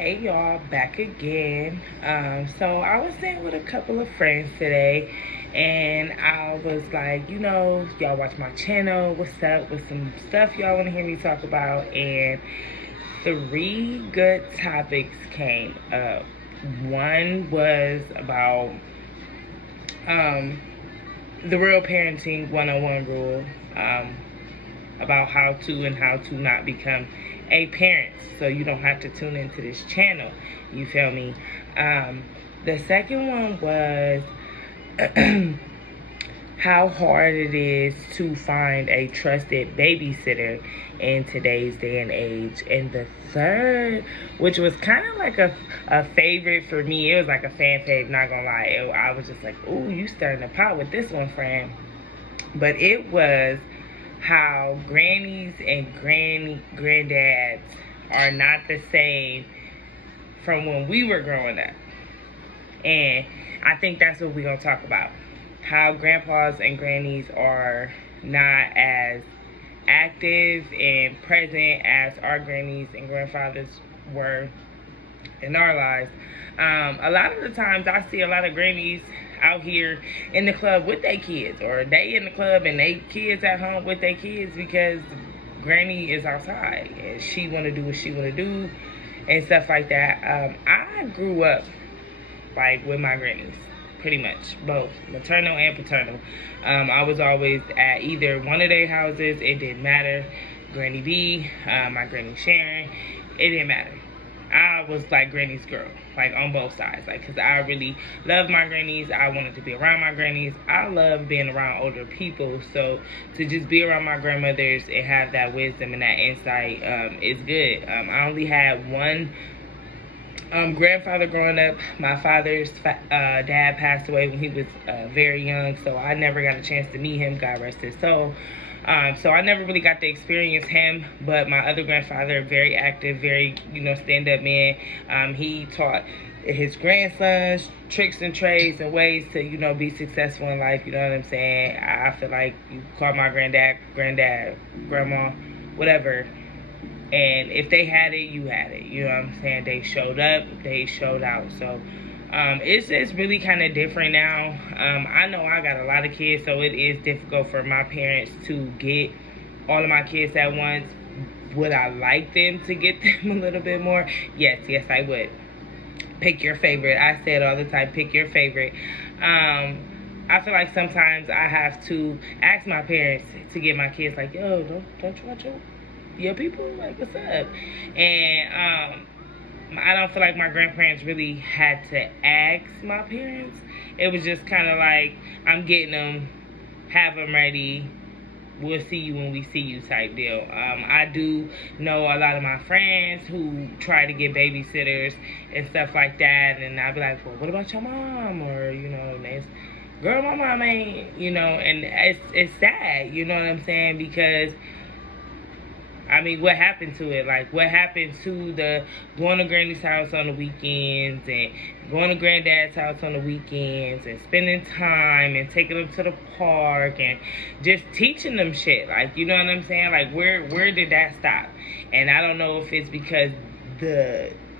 Hey y'all, back again. So I was sitting with a couple of friends today, and I was like, y'all watch my channel. What's up with some stuff y'all want to hear me talk about? And three good topics came up. One was about the real parenting 101 rule, about how to and how to not become a parent, so you don't have to tune into this channel, you feel me? The second one was how hard it is to find a trusted babysitter in today's day and age. And the third, which was kind of like a favorite for me, it was like a fan fave, not gonna lie. I was just like, ooh, you stirring the pot with this one, friend. But it was how grannies and granddads are not the same from when we were growing up. And I think that's what we're going to talk about. How grandpas and grannies are not as active and present as our grannies and grandfathers were in our lives. A lot of the times I see a lot of grannies out here in the club with their kids, or they in the club and they kids at home with their kids, because granny is outside and she want to do what she want to do and stuff like that. I grew up like with my grannies, pretty much both maternal and paternal. I was always at either one of their houses. It didn't matter. Granny B, my granny Sharon, it didn't matter. I was like granny's girl, like on both sides, like, because I really loved my grannies. I wanted to be around my grannies. I love being around older people, so to just be around my grandmothers and have that wisdom and that insight is good. I only had one grandfather growing up. My father's dad passed away when he was very young, so I never got a chance to meet him, God rest his soul. So I never really got to experience him, but my other grandfather, very active, very, stand-up man. He taught his grandsons tricks and trades and ways to, be successful in life, you know what I'm saying? I feel like you call my granddad, grandma, whatever, and if they had it, you had it, you know what I'm saying? They showed up, they showed out. So it's really kind of different now. I know I got a lot of kids, so it is difficult for my parents to get all of my kids at once. Would I like them to get them a little bit more? Yes, I would. Pick your favorite. I say it all the time, pick your favorite. I feel like sometimes I have to ask my parents to get my kids, like, yo, don't you want your people? Like, what's up? And I don't feel like my grandparents really had to ask my parents. It was just kind of like, I'm getting them, have them ready, we'll see you when we see you type deal. I do know a lot of my friends who try to get babysitters and stuff like that, and I'll be like, well, what about your mom? Or, it's, girl, my mom ain't, and it's sad, you know what I'm saying? Because I mean, what happened to it? Like, what happened to the going to granny's house on the weekends and going to granddad's house on the weekends and spending time and taking them to the park and just teaching them shit? Like, you know what I'm saying? Like, where did that stop? And I don't know if it's because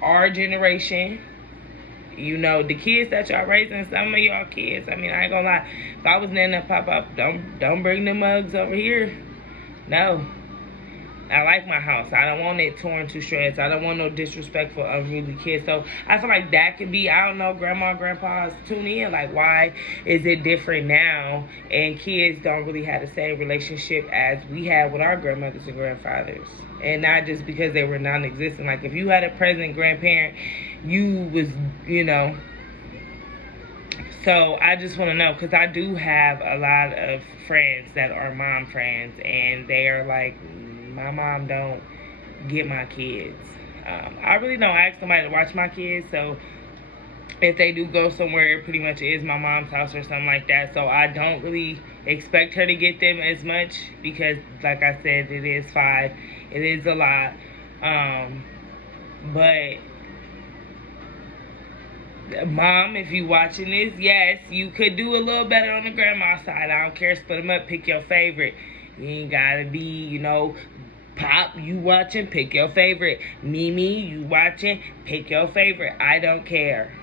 our generation, the kids that y'all raising, some of y'all kids, I mean, I ain't gonna lie, if I was letting that pop up, don't bring the mugs over here. No. I like my house. I don't want it torn to shreds. I don't want no disrespectful, unruly kids. So I feel like that could be, I don't know, grandma, grandpas tune in. Like, why is it different now? And kids don't really have the same relationship as we had with our grandmothers and grandfathers. And not just because they were non-existent. Like, if you had a present grandparent, you was, So I just want to know, because I do have a lot of friends that are mom friends, and they are like, my mom don't get my kids. I really don't ask somebody to watch my kids, so if they do go somewhere, it pretty much is my mom's house or something like that. So I don't really expect her to get them as much, because like I said, it is 5. It is a lot. But Mom, if you watching this, yes, you could do a little better on the grandma side. I don't care, split them up, pick your favorite. You ain't gotta be, Pop, you watching, pick your favorite. Mimi, you watching, pick your favorite. I don't care.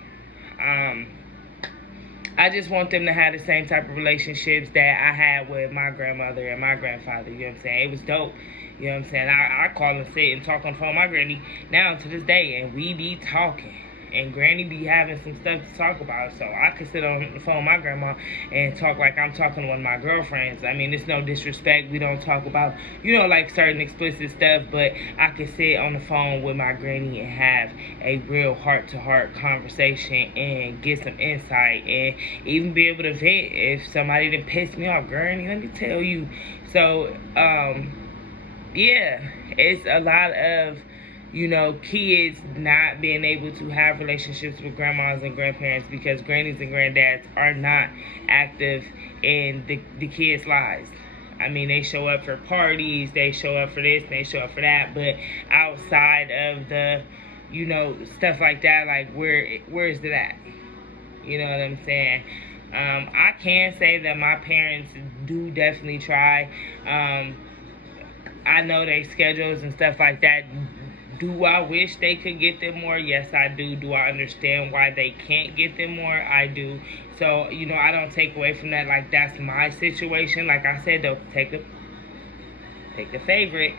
I just want them to have the same type of relationships that I had with my grandmother and my grandfather. You know what I'm saying? It was dope. You know what I'm saying? I call and sit and talk on the phone with my granny now to this day, and we be talking. And granny be having some stuff to talk about, so I could sit on the phone with my grandma and talk like I'm talking to one of my girlfriends. I mean, it's no disrespect. We don't talk about, you know, like certain explicit stuff, but I could sit on the phone with my granny and have a real heart-to-heart conversation and get some insight and even be able to vent if somebody done pissed me off. Granny, let me tell you. So, yeah, it's a lot of, you know, kids not being able to have relationships with grandmas and grandparents because grannies and granddads are not active in the kids' lives. I mean, they show up for parties, they show up for this, they show up for that, but outside of the, you know, stuff like that, like, where is it at? You know what I'm saying? I can say that my parents do definitely try. I know their schedules and stuff like that. Do I wish they could get them more? Yes, I do. Do I understand why they can't get them more? I do. So, you know, I don't take away from that. Like, that's my situation. Like I said, they'll take a favorite.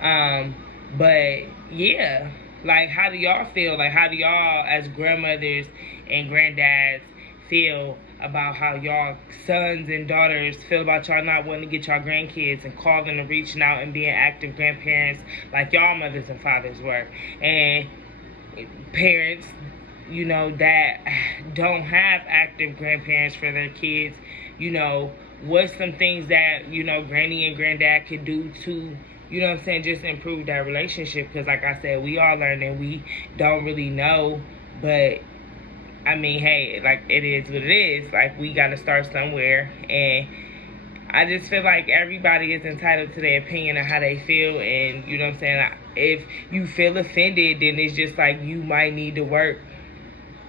But, yeah. Like, how do y'all feel? Like, how do y'all, as grandmothers and granddads, feel about how y'all sons and daughters feel about y'all not wanting to get y'all grandkids and calling and reaching out and being active grandparents like y'all mothers and fathers were? And parents, you know, that don't have active grandparents for their kids, you know, what's some things that, you know, granny and granddad could do to, you know what I'm saying, just improve that relationship? Because like I said, we all learn and we don't really know, but I mean, hey, like, it is what it is. Like, we got to start somewhere. And I just feel like everybody is entitled to their opinion of how they feel. And, you know what I'm saying? If you feel offended, then it's just like you might need to work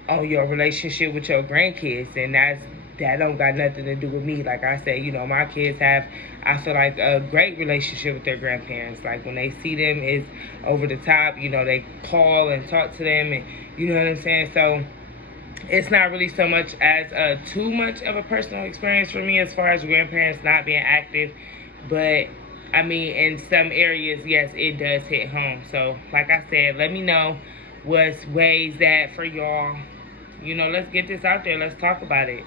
on your relationship with your grandkids. And that don't got nothing to do with me. Like I said, you know, my kids have, I feel like, a great relationship with their grandparents. Like, when they see them, it's over the top. You know, they call and talk to them. And, you know what I'm saying? So it's not really so much as too much of a personal experience for me as far as grandparents not being active. But, I mean, in some areas, yes, it does hit home. So, like I said, let me know what's ways that for y'all, you know, let's get this out there. Let's talk about it.